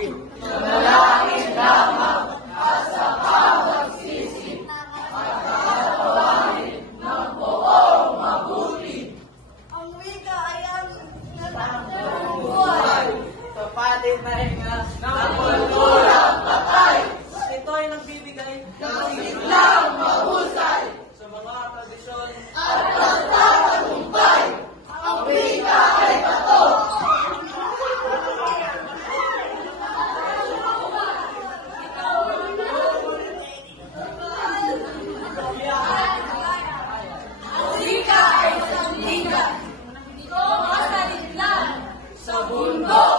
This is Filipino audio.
dalangin. Dalangin lamang at sa pagsisisi at kakawanin ng buong mabuti. Ang wika ay ang nagtatang buhay. Tapatin na hinga ng kulturang patay. Ito ay nagbibigay ng siglang mahusay sa mga tradisyon at pagtatagumpay. Ang wika ay bato. Ang wika ay sandigan. Ito ang asalidlan. Sa mundo